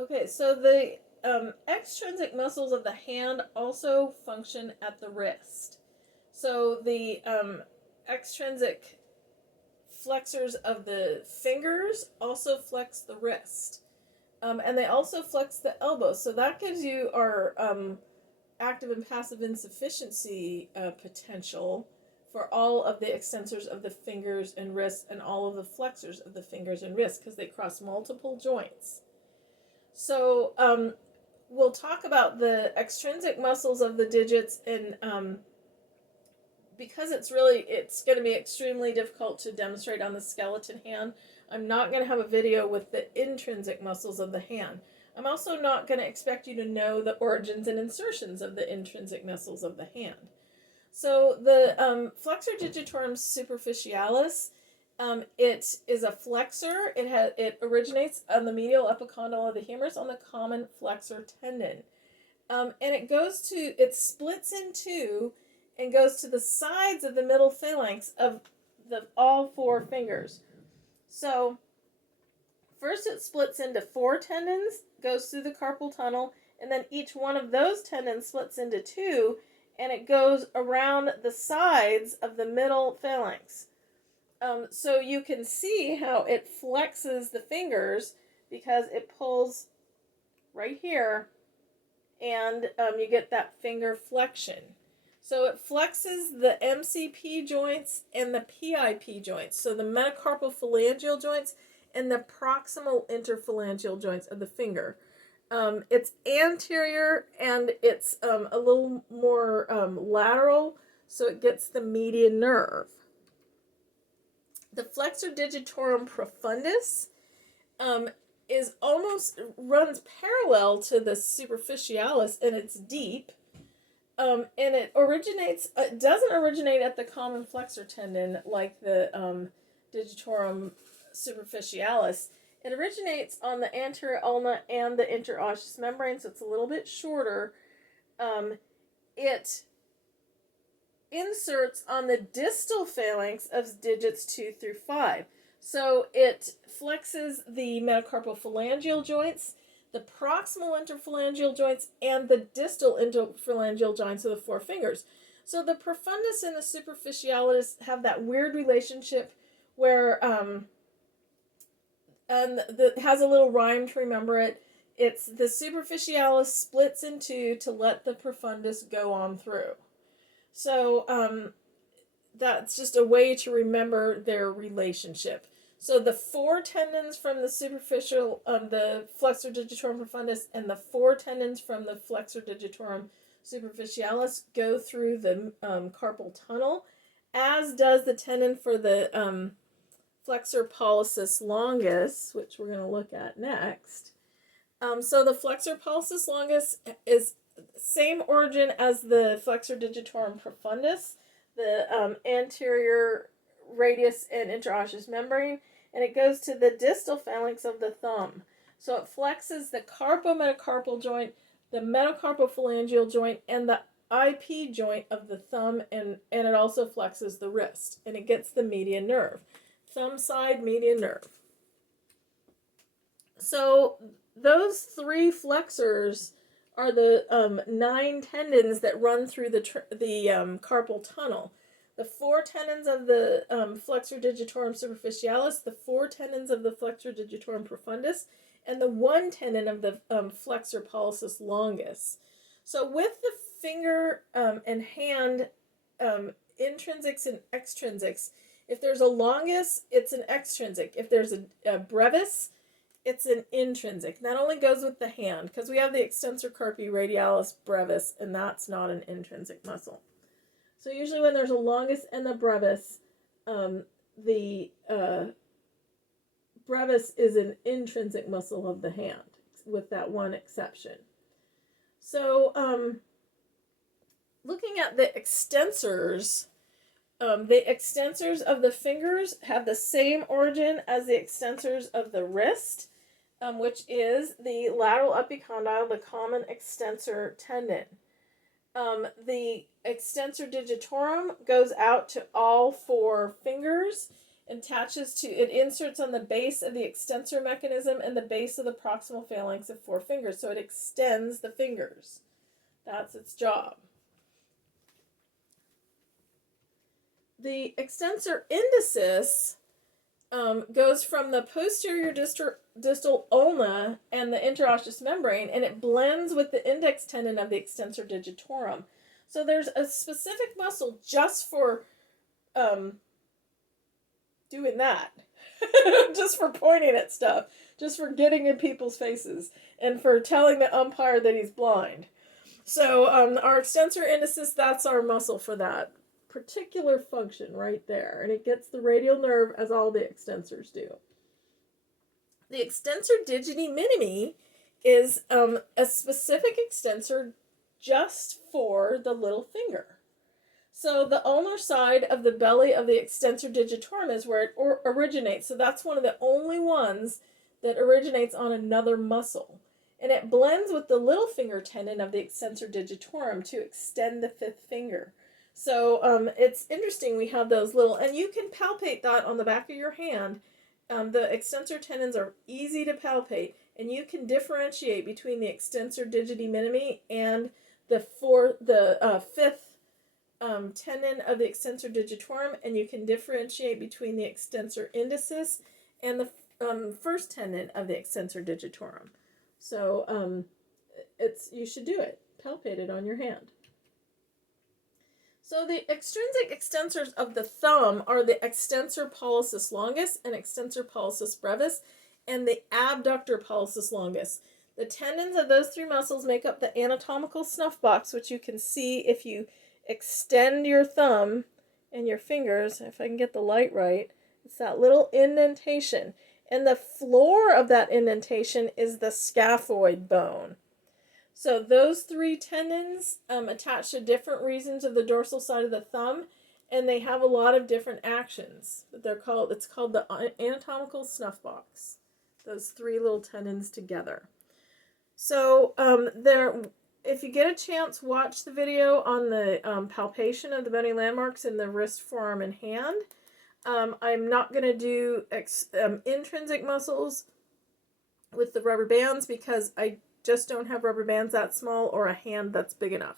Okay, so the extrinsic muscles of the hand also function at the wrist. So the extrinsic flexors of the fingers also flex the wrist. And they also flex the elbow. So that gives you our active and passive insufficiency potential for all of the extensors of the fingers and wrists and all of the flexors of the fingers and wrists because they cross multiple joints. So we'll talk about the extrinsic muscles of the digits, and because it's going to be extremely difficult to demonstrate on the skeleton hand, I'm not going to have a video with the intrinsic muscles of the hand. I'm also not going to expect you to know the origins and insertions of the intrinsic muscles of the hand. So the flexor digitorum superficialis, it is a flexor. It originates on the medial epicondyle of the humerus on the common flexor tendon, and it splits in two and goes to the sides of the middle phalanx of all four fingers. So first it splits into four tendons, goes through the carpal tunnel, and then each one of those tendons splits into two, and it goes around the sides of the middle phalanx. So you can see how it flexes the fingers because it pulls right here, and you get that finger flexion. So it flexes the MCP joints and the PIP joints, so the metacarpophalangeal joints and the proximal interphalangeal joints of the finger. It's anterior and it's a little more lateral, so it gets the median nerve. The flexor digitorum profundus runs parallel to the superficialis, and it's deep. And it doesn't originate at the common flexor tendon like the digitorum superficialis. It originates on the anterior ulna and the interosseous membrane, so it's a little bit shorter. It inserts on the distal phalanx of digits 2 through 5. So it flexes the metacarpophalangeal joints, the proximal interphalangeal joints, and the distal interphalangeal joints of the four fingers. So the profundus and the superficialis have that weird relationship where it has a little rhyme to remember it. It's the superficialis splits in two to let the profundus go on through. So that's just a way to remember their relationship. So the four tendons from the the flexor digitorum profundus and the four tendons from the flexor digitorum superficialis go through the carpal tunnel, as does the tendon for the flexor pollicis longus, which we're going to look at next. So the flexor pollicis longus is same origin as the flexor digitorum profundus, the anterior radius and interosseous membrane, and it goes to the distal phalanx of the thumb. So it flexes the carpometacarpal joint, the metacarpophalangeal joint, and the IP joint of the thumb, and it also flexes the wrist, and it gets the median nerve. Thumb side median nerve. So those three flexors are the 9 tendons that run through the carpal tunnel. The 4 tendons of the flexor digitorum superficialis, the 4 tendons of the flexor digitorum profundus, and the 1 tendon of the flexor pollicis longus. So with the finger and hand intrinsics and extrinsics, if there's a longus, it's an extrinsic. If there's a brevis, it's an intrinsic. That only goes with the hand, because we have the extensor carpi radialis brevis, and that's not an intrinsic muscle. So usually when there's a longus and a brevis, the brevis is an intrinsic muscle of the hand, with that one exception. So looking at the extensors of the fingers have the same origin as the extensors of the wrist, which is the lateral epicondyle, the common extensor tendon. The extensor digitorum goes out to all 4 fingers, It inserts on the base of the extensor mechanism and the base of the proximal phalanx of 4 fingers. So it extends the fingers. That's its job. The extensor indicis goes from the posterior distal ulna and the interosseous membrane, and it blends with the index tendon of the extensor digitorum. So there's a specific muscle just for doing that. Just for pointing at stuff, just for getting in people's faces, and for telling the umpire that he's blind. So our extensor indicis, that's our muscle for that particular function right there, and it gets the radial nerve as all the extensors do. The extensor digiti minimi is a specific extensor just for the little finger. So the ulnar side of the belly of the extensor digitorum is where it originates. So that's one of the only ones that originates on another muscle. And it blends with the little finger tendon of the extensor digitorum to extend the 5th finger. So it's interesting, we have those little, and you can palpate that on the back of your hand. The extensor tendons are easy to palpate, and you can differentiate between the extensor digiti minimi and the 5th tendon of the extensor digitorum, and you can differentiate between the extensor indicis and the first tendon of the extensor digitorum. So you should do it. Palpate it on your hand. So the extrinsic extensors of the thumb are the extensor pollicis longus and extensor pollicis brevis, and the abductor pollicis longus. The tendons of those 3 muscles make up the anatomical snuff box, which you can see if you extend your thumb and your fingers. If I can get the light right, it's that little indentation. And the floor of that indentation is the scaphoid bone. So those 3 tendons attach to different regions of the dorsal side of the thumb, and they have a lot of different actions. It's called the anatomical snuff box. Those 3 little tendons together. So if you get a chance, watch the video on the palpation of the bony landmarks in the wrist, forearm, and hand. I'm not going to do intrinsic muscles with the rubber bands because I just don't have rubber bands that small or a hand that's big enough.